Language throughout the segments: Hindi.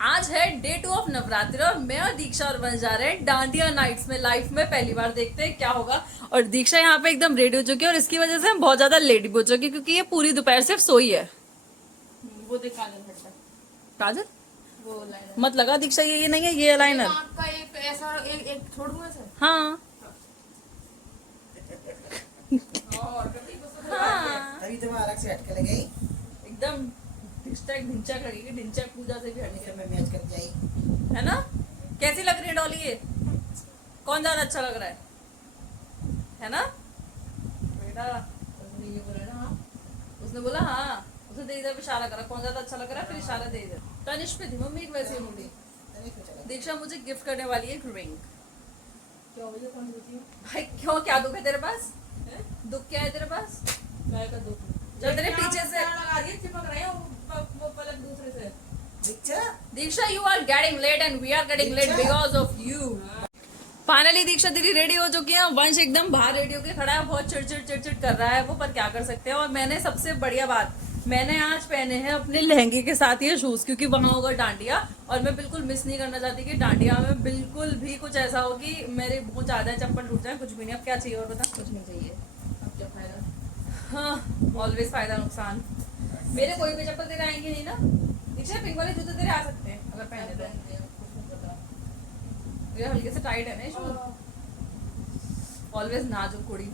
आज है डे 2 ऑफ नवरात्रि और मैं और दीक्षा और बन जा रहे हैं डांडिया नाइट्स में। लाइफ में पहली बार देखते हैं क्या होगा। और दीक्षा यहाँ पे एकदम रेडी हो चुकी है और इसकी वजह से हम बहुत ज्यादा लेट भी हो चुके हैं क्योंकि ये पूरी दोपहर सिर्फ सोई है। वो देख काजल हटता काजल वो लाइनर मत लगा दीक्षा, ये नहीं है, ये लाइनर। आपका एक ऐसा एक छोड़ दूं ऐसे हाँ हाँ तभी तो मैं अलग से हटके लगे एकदम ढिंचक लगेगी, ढिंचक पूजा से भी हटके मैं मैच कर जाई। है ना। कैसी लग रही है डॉली ये? कौन ज्यादा अच्छा लग रहा है ना बेटा? उसने ये बोला ना हाँ उसने बोला हाँ, उसने दे इधर इशारा करा कौन ज्यादा अच्छा लग रहा है, फिर इशारा दे इधर। तनिष पे थी मम्मी एक वैसी मुड़ी। दीक्षा मुझे गिफ्ट करने वाली है एक रिंग। क्या हो गया कौन सी भाई क्यों, क्या दुख है तेरे पास? दुख क्या है तेरे पास? गाय का दुख जब तेरे पीछे से लगा दिए चिपक रहे हैं वो पलक दूसरे से Diksha Diksha you are getting late and we are getting late because of you. Finally Diksha दीदी रेडी हो चुकी है। वंश एकदम बाहर रेडी होके खड़ा है, बहुत चिड़चिड़ कर रहा है वो, पर क्या कर सकते हैं। और मैंने सबसे बढ़िया बात, मैंने आज पहने हैं अपने लहंगे के साथ ये शूज क्योंकि वहां होगा डांडिया और मैं बिल्कुल मिस नहीं करना चाहती कि डांडिया में बिल्कुल भी कुछ ऐसा हो कि मेरे बहुत ज्यादा चप्पल टूट जाए। कुछ भी नहीं, अब क्या चाहिए और बता? कुछ नहीं चाहिए अब क्या फायदा। हाँ ऑलवेज फायदा नुकसान। मेरे कोई भी चप्पल तेरे आएंगे नहीं ना दीक्षा, पिंक वाले जूते तेरे आ सकते हैं अगर पहने तो। ये हल्के से टाइट है ना शूज, ऑलवेज नाजुक कुड़ी।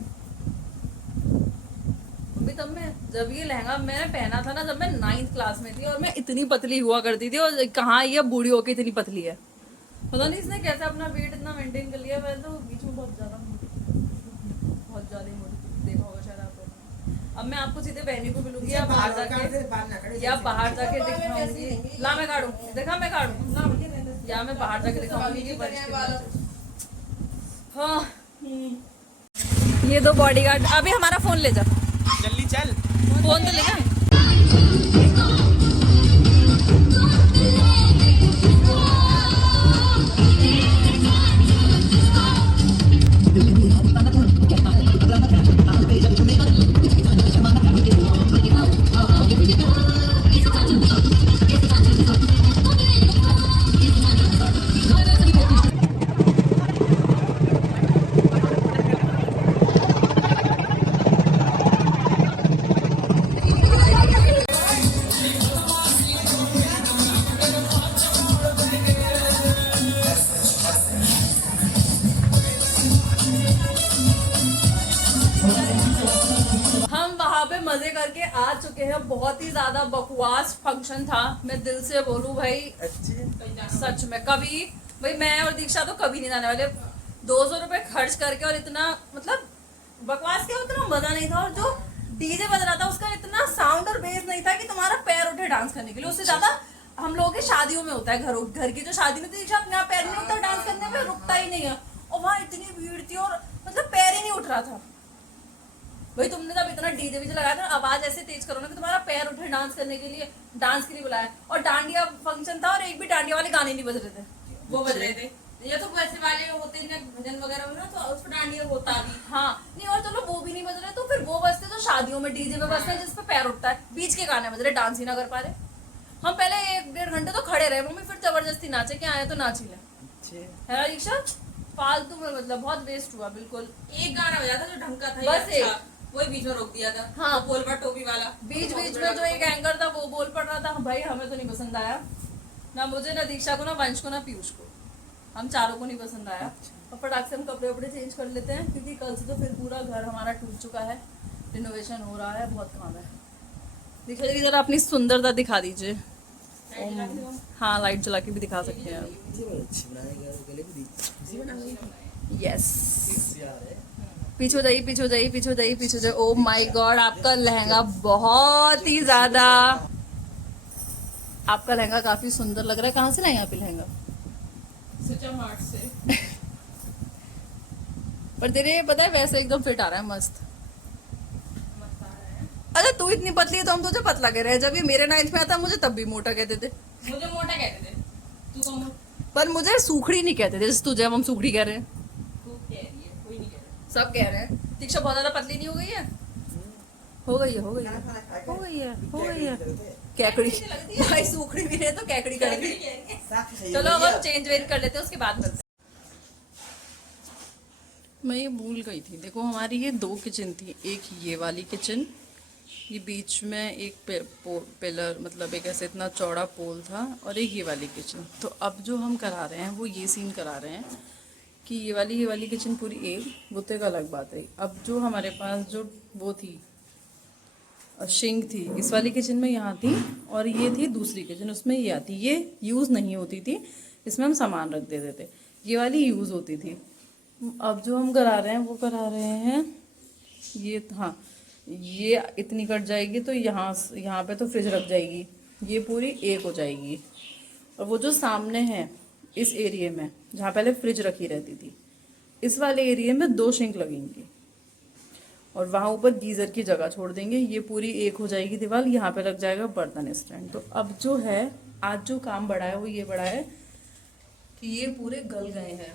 अभी तब मैं जब ये लहंगा मैंने पहना था ना, जब मैं 9th क्लास में थी और मैं इतनी पतली हुआ करती थी और कहाँ ये बूढ़ी होके इतनी पतली है। पता नहीं इसने कैसे अपना वेट इतना मेंटेन कर लिया। मैं तो बीच में बहुत ज्यादा मोटी देखा होगा शायद आपको। अब मैं आपको सीधे बहनी को मिलूंगी या बाहर जाके, या बाहर जाके दिखाऊंगी। ला मैं काटूं, देखा मैं काटूं या मैं बाहर जाके दिखाऊंगी कि हाँ। ये दो बॉडीगार्ड। अभी हमारा फोन ले जा, जल्दी चल। फोन तो लेगा। हम वहां पे मजे करके आ चुके हैं। बहुत ही ज्यादा बकवास फंक्शन था, मैं दिल से बोलूं भाई, सच में कभी भाई मैं और दीक्षा तो कभी नहीं जाने वाले 200 रुपए खर्च करके। और इतना मतलब बकवास क्या, उतना मजा नहीं था। और जो डीजे बज रहा था उसका इतना साउंड और बेस नहीं था कि तुम्हारा पैर उठे डांस करने के लिए। उससे ज्यादा हम लोगों की शादियों में होता है, घर की जो शादी में दीक्षा अपने आप पैर नहीं उठता, डांस करने में रुकता ही नहीं है। और वहां इतनी भीड़ थी और मतलब पैर ही नहीं उठ रहा था। भाई तुमने जब इतना डीजे वीजे लगाया था, आवाज ऐसे तेज करो ना कि तुम्हारा पैर उठे डांस करने के लिए, डांस के लिए बुलाया। और डांडिया फंक्शन था और एक भी डांडिया वाले गाने नहीं बज रहे थे। वो बज रहे थे ये तो वैसे वाले होते हैं भजन वगैरह में ना, तो उसको डांडिया होता भी हाँ नहीं, और चलो वो भी नहीं बज रहे तो फिर वो बजते तो शादियों में डीजे में बजते हैं जिसपे पैर उठता है। बीच के गाने बज रहे, डांस ही ना कर पा रहे। हम पहले 1-1.5 घंटे तो खड़े रहे मम्मी, फिर जबरदस्ती नाचे के आए तो नाच ही ले। है ना दीक्षा? फालतू में मतलब बहुत वेस्ट हुआ बिल्कुल। एक गाना बजा था जो ढंग का था, बस ये एक। अच्छा, वही बीच में रोक दिया था। हाँ। बोल पर टोपी वाला बीच बीच में जो एक एंकर था वो बोल पड़ रहा था, भाई हमें तो नहीं पसंद आया, ना मुझे, ना दीक्षा को, ना वंश को, ना पीयूष को। हम चारों को नहीं पसंद आया। और फटाक से हम कपड़े वपड़े चेंज कर लेते हैं क्योंकि कल से तो फिर पूरा घर हमारा टूट चुका है, रिनोवेशन हो रहा है, बहुत काम है। दीक्षा जी जरा अपनी सुंदरता दिखा दीजिए। हाँ लाइट जला के भी दिखा सकते हैं। यस, पीछे जाइए पीछे जाइए पीछे जाइए पीछे जाइए। ओ माय गॉड, आपका लहंगा बहुत ही ज्यादा, आपका लहंगा काफी सुंदर लग रहा है। कहाँ से लाए आप लहंगा? सच्चा मार्ट से। पर तेरे पता है वैसे एकदम फिट आ रहा है, मस्त। अच्छा तू इतनी पतली है तो हम तुझे पतला कह रहे हैं। जब ये मेरे 9th में आता मुझे तब भी मोटा कहते थे। मुझे मोटा कहते थे, तू कौन? पर मुझे सूखड़ी नहीं कहते थे जैसे तुझे हम सूखड़ी कह रहे हैं। तू कह रही है, कोई नहीं कह रहा। सब कह रहे हैं। दीक्षा बहुत ज्यादा पतली नहीं हो गई है? हो गई है, हो गई है, हो गई है, हो गई है। कैकड़ी भाई, सूखड़ी भी नहीं तो कैकड़ी करेगी। साक्षी चलो अब हम चेंज वेंज कर लेते हैं, उसके बाद मिलते हैं। मैं ये भूल गई थी, देखो हमारी ये 2 किचन थी। एक ये वाली किचन, ये बीच में एक पिलर मतलब एक ऐसे इतना चौड़ा पोल था, और एक ये वाली किचन। तो अब जो हम करा रहे हैं वो ये सीन करा रहे हैं कि ये वाली किचन पूरी एक, वो तो एक अलग बात है। अब जो हमारे पास जो वो थी सिंक थी इस वाली किचन में यहाँ थी, और ये थी दूसरी किचन उसमें ये आती, ये यूज़ नहीं होती थी, इसमें हम सामान रख देते थे। ये वाली यूज़ होती थी। अब जो हम करा रहे हैं वो करा रहे हैं ये, हाँ ये इतनी कट जाएगी तो यहाँ पे तो फ्रिज रख जाएगी, ये पूरी एक हो जाएगी। और वो जो सामने है इस एरिया में जहाँ पहले फ्रिज रखी रहती थी, इस वाले एरिया में 2 सिंक लगेंगी, और वहाँ ऊपर गीज़र की जगह छोड़ देंगे। ये पूरी एक हो जाएगी दीवार, यहाँ पे लग जाएगा बर्तन स्टैंड। तो अब जो है आज जो काम बढ़ा है वो ये बढ़ा है कि ये पूरे गल गए हैं,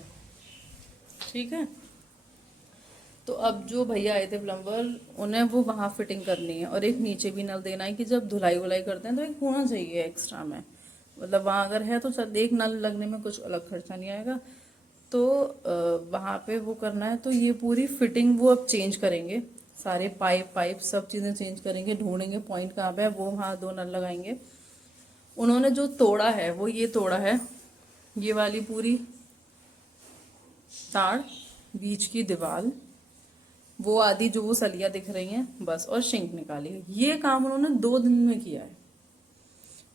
ठीक है। तो अब जो भैया आए थे प्लम्बर, उन्हें वो वहाँ फिटिंग करनी है, और एक नीचे भी नल देना है कि जब धुलाई वुलाई करते हैं तो एक होना चाहिए एक्स्ट्रा में, मतलब वहाँ अगर है तो चल एक नल लगने में कुछ अलग खर्चा नहीं आएगा। तो वहाँ पे वो करना है, तो ये पूरी फिटिंग वो अब चेंज करेंगे, सारे पाइप सब चीज़ें चेंज करेंगे, ढूंढेंगे पॉइंट कहाँ पे है, वो वहाँ 2 नल लगाएंगे। उन्होंने जो तोड़ा है वो ये तोड़ा है, ये वाली पूरी तार, बीच की दीवार, वो आदि जो वो सलियाँ दिख रही हैं बस, और सिंक निकाली। ये काम उन्होंने 2 दिन में किया है,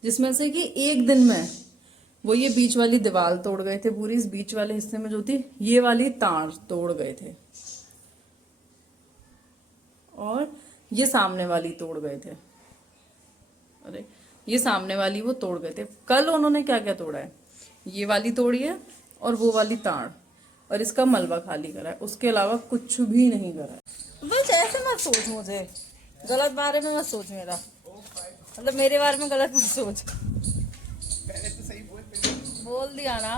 जिसमें से कि 1 दिन में वो ये बीच वाली दीवार तोड़ गए थे पूरी, इस बीच वाले हिस्से में जो थी ये वाली तार तोड़ गए थे, और ये सामने वाली तोड़ गए थे। अरे ये सामने वाली वो तोड़ गए थे। कल उन्होंने क्या क्या तोड़ा है, ये वाली तोड़ी है और वो वाली तार, और इसका मलबा खाली करा है, उसके अलावा कुछ भी नहीं करा है। बस ऐसे मत सोच, मुझे गलत बारे में मत सोच, मेरा मतलब मेरे बारे में गलत मत सोच। पहले तो सही बोल दिया ना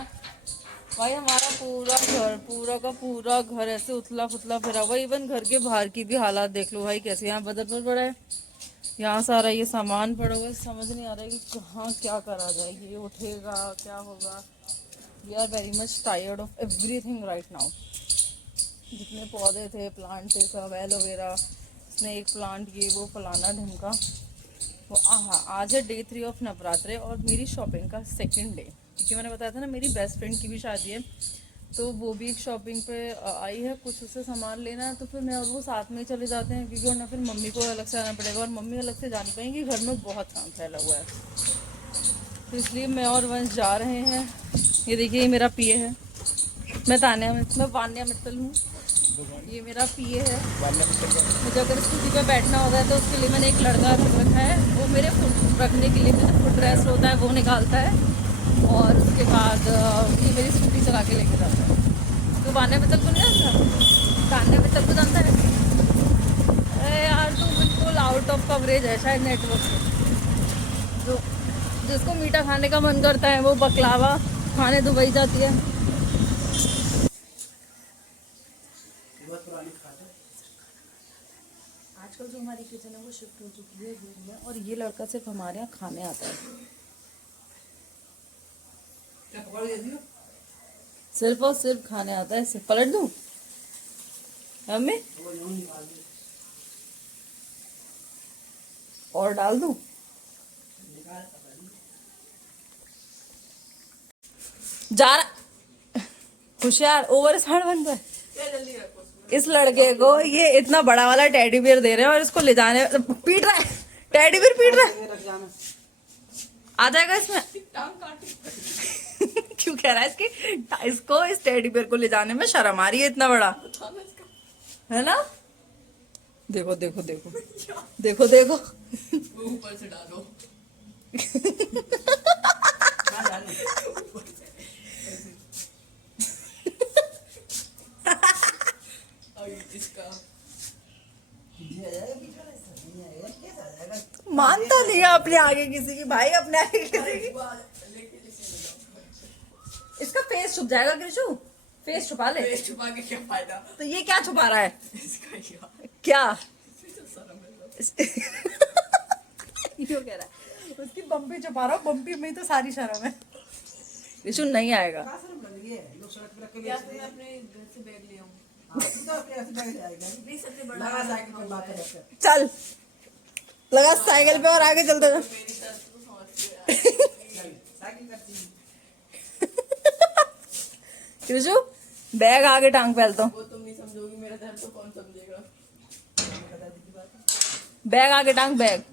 भाई, हमारा पूरा का पूरा घर ऐसे उथला फुथला फिरा हुआ। इवन घर के बाहर की भी हालात देख लो भाई, कैसे यहाँ बदल पड़ा है, यहाँ सारा ये सामान पड़ा हुआ है, समझ नहीं आ रहा है कि कहाँ क्या करा जाए, ये उठेगा क्या होगा। We are very much tired of everything right now. जितने पौधे थे, प्लांट थे, सब एलोवेरा, स्नेक प्लांट, ये वो फलाना ढमका। वो हाँ, आज है डे 3 ऑफ नवरात्रे और मेरी शॉपिंग का 2nd डे, क्योंकि मैंने बताया था ना मेरी बेस्ट फ्रेंड की भी शादी है, तो वो भी एक शॉपिंग पे आई है, कुछ उससे सामान लेना है। तो फिर मैं और वो साथ में ही चले जाते हैं, क्योंकि वरना फिर मम्मी को अलग से आना पड़ेगा, और मम्मी अलग से जान पाएंगी, घर में बहुत काम फैला हुआ है। तो इसलिए मैं और वंश जा रहे हैं। ये देखिए ये मेरा पीए है, मैं वान्या मित्तल हूँ, ये मेरा पीए है। मुझे अगर स्कूटी पे बैठना होता है तो उसके लिए मैंने एक लड़का रखा है, वो मेरे फुट रखने के लिए मेरा फुट रेस्ट होता है वो निकालता है, और उसके बाद ये मेरी स्कूटी चला के लेके जाता है। तो वान्या मित्तल को नहीं जानता, वान्या मित्तल को जानता है? अरे यार तू बिल्कुल आउट ऑफ कवरेज है शायद नेटवर्क से। जो जिसको मीठा खाने का मन करता है वो बकलावा खाने दुबई जाती है। आजकल जो हमारी किचन है वो शिफ्ट हो चुकी है रूम में, और ये लड़का सिर्फ हमारे यहाँ खाने आता है। सिर्फ और सिर्फ खाने आता है। सिर्फ पलट दूं हमें और डाल दूं? जा रहा होशियार, ओवर स्मार्ट बनता है। इस लड़के को ये इतना बड़ा वाला टेडी बियर दे रहे हैं, और इसको ले जाने पीट रहा है, टेडी बियर पीट रहा है। आ जाएगा इसमें क्यों कह रहा है इसको इस टेडी बियर को ले जाने में शर्म आ रही है, इतना बड़ा है ना। देखो देखो देखो देखो देखो ऊपर से डालो। मानता नहीं है अपने आगे किसी की, भाई अपने आगे किसी की। इसका फेस छुप जाएगा कृषु, फेस छुपा ले। फेस छुपा के क्या फायदा? तो ये क्या छुपा रहा है? इसका क्या क्यों कह रहा है? उसकी बम्पी छुपा रहा हूँ, बम्पी में ही तो सारी शर्म है। विशु नहीं आएगा। या तो मैं अपने घर से बैग ले आऊँ। प्लीज सबसे बड़ा चल लगा साइकिल पे और आगे चलते जा। मेरी तरफ तो समझ गया। विशु बैग आगे टांग पहलता हूँ। वो तुम नहीं समझोगी, मेरा दर्द तो कौन समझेगा। बैग आगे टांग, बैग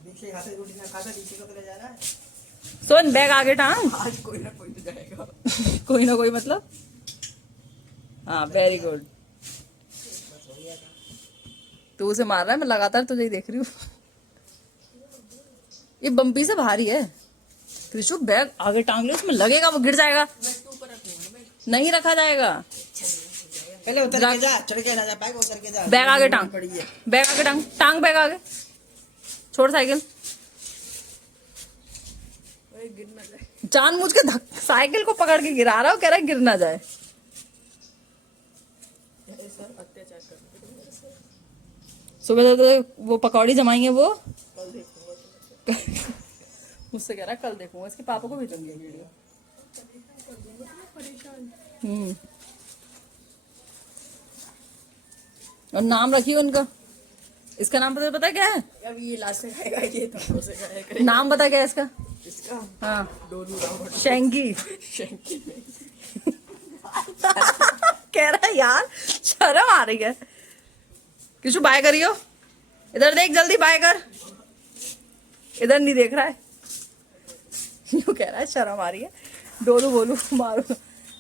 सुन, बैग आगे टांग। आज कोई ना कोई तो जाएगा। कोई ना कोई मतलब, हाँ वेरी गुड। तू उसे मार रहा है, मैं लगातार तुझे ही देख रही हूँ। ये बम्पी से भारी है। त्रिशु बैग आगे टांग ले, उसमें लगेगा, वो गिर जाएगा। मैं तू ऊपर रख लूंगा भाई। नहीं रखा जाएगा। पहले उतर के जा, चढ़ के ना जा पाएगा, उतर के जा। बैग आगे टांग, पड़ी है। बैग आगे टांग, टांग बैग आगे, छोड़ साइकिल। गिर ना जाए। जानबूझ के साइकिल को पकड़ के गिरा रहा हो, कह रहा है गिर ना जाए। सर अत्याचार कर रहे हैं। सुबह तो वो पकौड़ी जमाएंगे वो। कल देखूंगा। मुझसे कह रहा है कल देखूंगा, इसके पापा को भेजूंगी ये वीडियो। परेशान। और नाम रखिए उनका। इसका नाम पता है क्या है? अब ये लास्ट से खाएगा, ये तो से खाएगा। नाम बता क्या है इसका? इसका हाँ, डोलू रावण। शेंगी। शेंकी। कह रहा है यार शर्म आ रही है। किशु बाय करियो, इधर देख, जल्दी बाय कर। इधर नहीं देख रहा है। यूं कह रहा है शर्म आ रही है। डोलू बोलू मारू,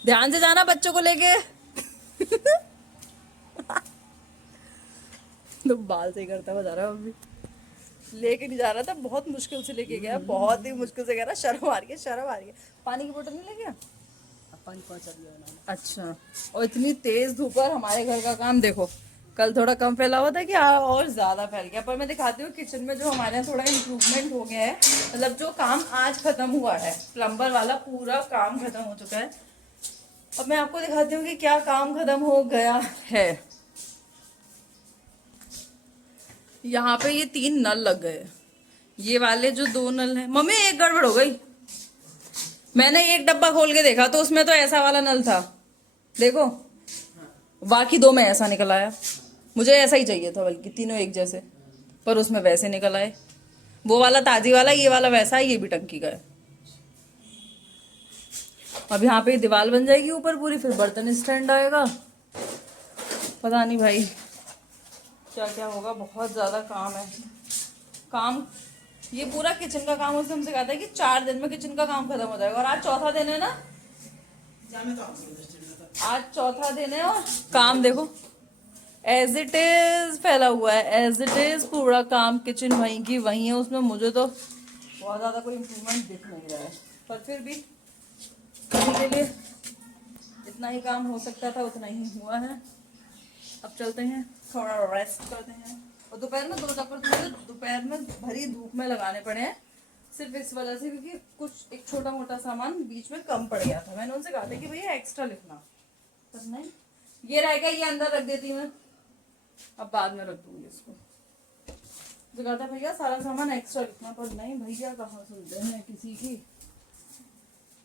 ध्यान से जाना बच्चों को लेके। तो बाल से ही करता हुआ जा रहा है, अभी लेके नहीं जा रहा था, बहुत मुश्किल से लेके गया, बहुत ही मुश्किल से कह रहा शर्म आ रही है, शर्म आ रही है। पानी की बोतल नहीं ले गया? पानी पहुंचा दिया ना। अच्छा, और इतनी तेज धूप पर हमारे घर का काम देखो। कल थोड़ा कम फैला हुआ था कि और ज्यादा फैल गया। पर मैं दिखाती हूँ किचन में जो हमारे यहाँ थोड़ा इम्प्रूवमेंट हो गया है। मतलब जो काम आज खत्म हुआ है, प्लम्बर वाला पूरा काम खत्म हो चुका है। अब मैं आपको दिखाती हूँ कि क्या काम खत्म हो गया है। यहाँ पे ये 3 नल लग गए, ये वाले जो 2 नल हैं। मम्मी एक गड़बड़ हो गई, मैंने एक डब्बा खोल के देखा तो उसमें तो ऐसा वाला नल था, देखो, बाकी 2 में ऐसा निकल आया। मुझे ऐसा ही चाहिए था, बल्कि तीनों एक जैसे, पर उसमें वैसे निकल आए। वो वाला ताजी वाला, ये वाला वैसा है, ये भी टंकी का है। अब यहाँ पे दीवार बन जाएगी ऊपर पूरी, फिर बर्तन स्टैंड आएगा। पता नहीं भाई क्या क्या होगा, बहुत ज्यादा काम है। काम ये पूरा किचन का काम उसने हमसे कहा था कि 4 दिन में किचन का काम खत्म हो जाएगा, और आज चौथा दिन है ना। आज चौथा दिन है और काम देखो एज इट इज फैला हुआ है, एज इट इज पूरा काम किचन वहीं की वहीं है। उसमें मुझे तो बहुत ज्यादा कोई इम्प्रूवमेंट दिख नहीं रहा है, पर फिर भी अभी के लिए जितना ही काम हो सकता था उतना ही हुआ है। अब चलते हैं, थोड़ा रेस्ट करते हैं। और दोपहर में 2 चक्कर तो मुझे दोपहर में भरी धूप में लगाने पड़े हैं, सिर्फ इस वजह से क्योंकि कुछ एक छोटा मोटा सामान बीच में कम पड़ गया था। मैंने उनसे कहा था कि भैया एक्स्ट्रा लिखना, पर नहीं, ये रहेगा, ये अंदर रख देती मैं, अब बाद में रख दूंगी इसको। तो कहा था भैया सारा सामान एक्स्ट्रा लिखना, पर नहीं भैया कहाँ सुनते हैं किसी की।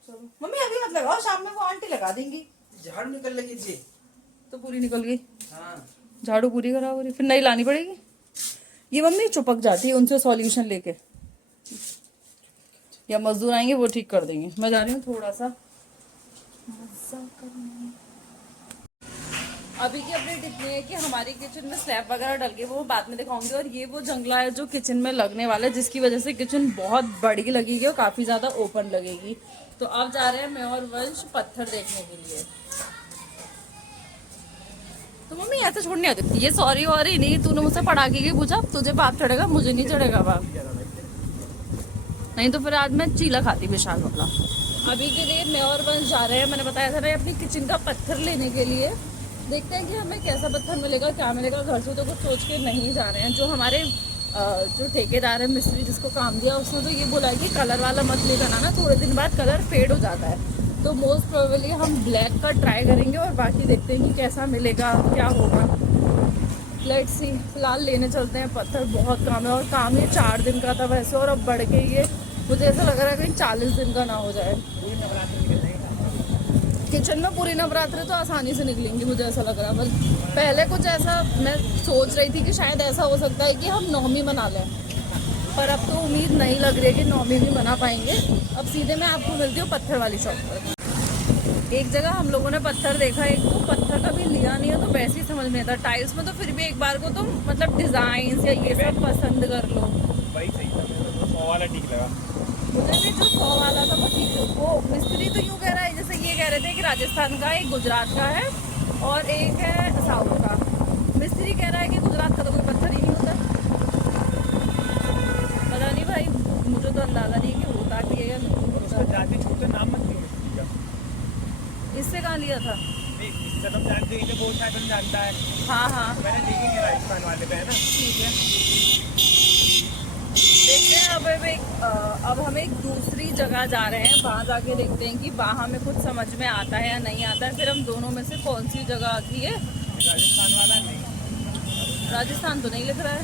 चलो मम्मी अभी मत लगाओ, शाम में वो आंटी लगा देंगी। झाड़ू निकल लगी जी। तो पूरी निकल गई, हाँ। झाड़ू पूरी खराब हो रही, फिर नई लानी पड़ेगी। ये मम्मी चिपक जाती है, उनसे सॉल्यूशन लेके, या मजदूर आएंगे वो ठीक कर देंगे। मैं जा रही हूँ थोड़ा सा मजा करने। अभी की अपडेट इतनी है कि हमारी किचन में स्लैब वगैरह डल गई, वो बाद में दिखाऊंगी। और ये वो जंगला है जो किचन में लगने वाला है, जिसकी वजह से किचन बहुत बड़ी लगेगी और काफ़ी ज़्यादा ओपन लगेगी। तो अब जा रहे हैं मैं और वंश पत्थर देखने के लिए। तो मम्मी ऐसे छोड़ने आती, ये सॉरी वॉरी नहीं, तूने मुझसे पटाखे की पूछा, तुझे पाप चढ़ेगा, मुझे नहीं चढ़ेगा पाप। नहीं तो फिर आज मैं चीला खाती विशाल वाला। अभी के लिए मैं और वंश जा रहे हैं, मैंने बताया था ना, अपनी किचन का पत्थर लेने के लिए। देखते हैं कि हमें कैसा पत्थर मिलेगा, क्या मिलेगा। घर से तो कुछ सोच के नहीं जा रहे हैं। जो हमारे जो ठेकेदार है, मिस्त्री जिसको काम दिया, उसने तो ये बोला है कि कलर वाला मत लेकर आना, थोड़े दिन बाद कलर फेड हो जाता है। तो मोस्ट प्रोबेबली हम ब्लैक का ट्राई करेंगे, और बाकी देखते हैं कि कैसा मिलेगा, क्या होगा। Let's see. फिलहाल लेने चलते हैं पत्थर, बहुत काम है। और काम ये 4 दिन का था वैसे, और अब बढ़ के ये मुझे ऐसा लग रहा है कहीं 40 दिन का ना हो जाए। किचन में पूरी नवरात्रि तो आसानी से निकलेंगी, मुझे ऐसा लग रहा है। बस पहले कुछ ऐसा मैं सोच रही थी कि शायद ऐसा हो सकता है कि हम नौमी मना लें, पर अब तो उम्मीद नहीं लग रही है कि नौमी भी मना पाएंगे। अब सीधे मैं आपको मिलती हूँ पत्थर वाली शॉप पर। एक जगह हम लोगों ने पत्थर देखा, एक तो पत्थर कभी लिया नहीं है तो वैसे ही समझ नहीं आता। टाइल्स में तो फिर भी एक बार को तो मतलब डिजाइन या ये सब पसंद कर लो। वही सही था, मेरे को 100 वाला ठीक लगा। मुझे भी जो 100 वाला था वो ठीक है। वो मिस्त्री तो यूँ कह रहा है, जैसे ये कह रहे थे कि राजस्थान का, एक गुजरात का है और एक है साउथ का। मिस्त्री कह रहा है कि गुजरात का तो कोई पत्थर ही नहीं होता। पता नहीं भाई, मुझे तो अंदाजा नहीं कि होता कि है या नहीं उसका होता। जाति छोटे नाम मत लियो मिस्त्री का। इससे कहाँ लिया था? नहीं, इससे तुम जानते ही थे, वो शायद तुम जानता है। हाँ हाँ मैंने देखेंगे राजस्थान वाले पे, है ना। ठीक है, देखते हैं। अब हम एक दूसरी जगह जा रहे हैं, वहाँ जाके देखते हैं कि वहाँ हमें कुछ समझ में आता है या नहीं आता है। फिर हम दोनों में से कौन सी जगह आती है। राजस्थान वाला नहीं। राजस्थान तो नहीं लिख रहा है।